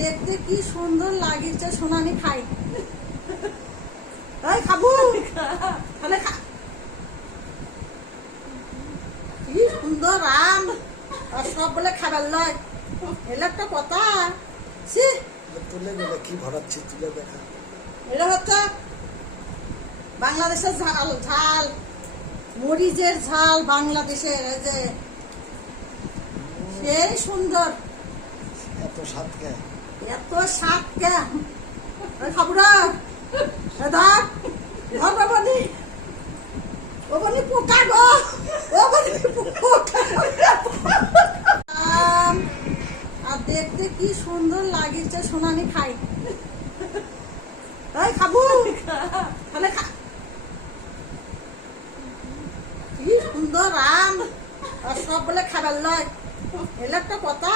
দেখতে কি সুন্দর লাগিছে সোনানি খাই। এই খাবো তাহলে খা। কি সুন্দর আম আর সব বলে খাবার লয়, এলে একটা কথা। তুলে গেলে কি ভরাচ্ছি, তুলে দেখা। এটা হচ্ছে বাংলাদেশের ঝাল, ঝাল মরিচের ঝাল বাংলাদেশের। এই যে সেই সুন্দর, এত স্বাদ কে, এত স্বাদ কে। খাবো না ধর ধর বাবানি, ও বলি পোকা গো, ও বলি পোকা। আর দেখতে কি সুন্দর লাগিছে সোনানি খাই। এই খাবো তাহলে খা। কি সুন্দর আম আর সব বলে খাবার লয়, এলে একটা কথা।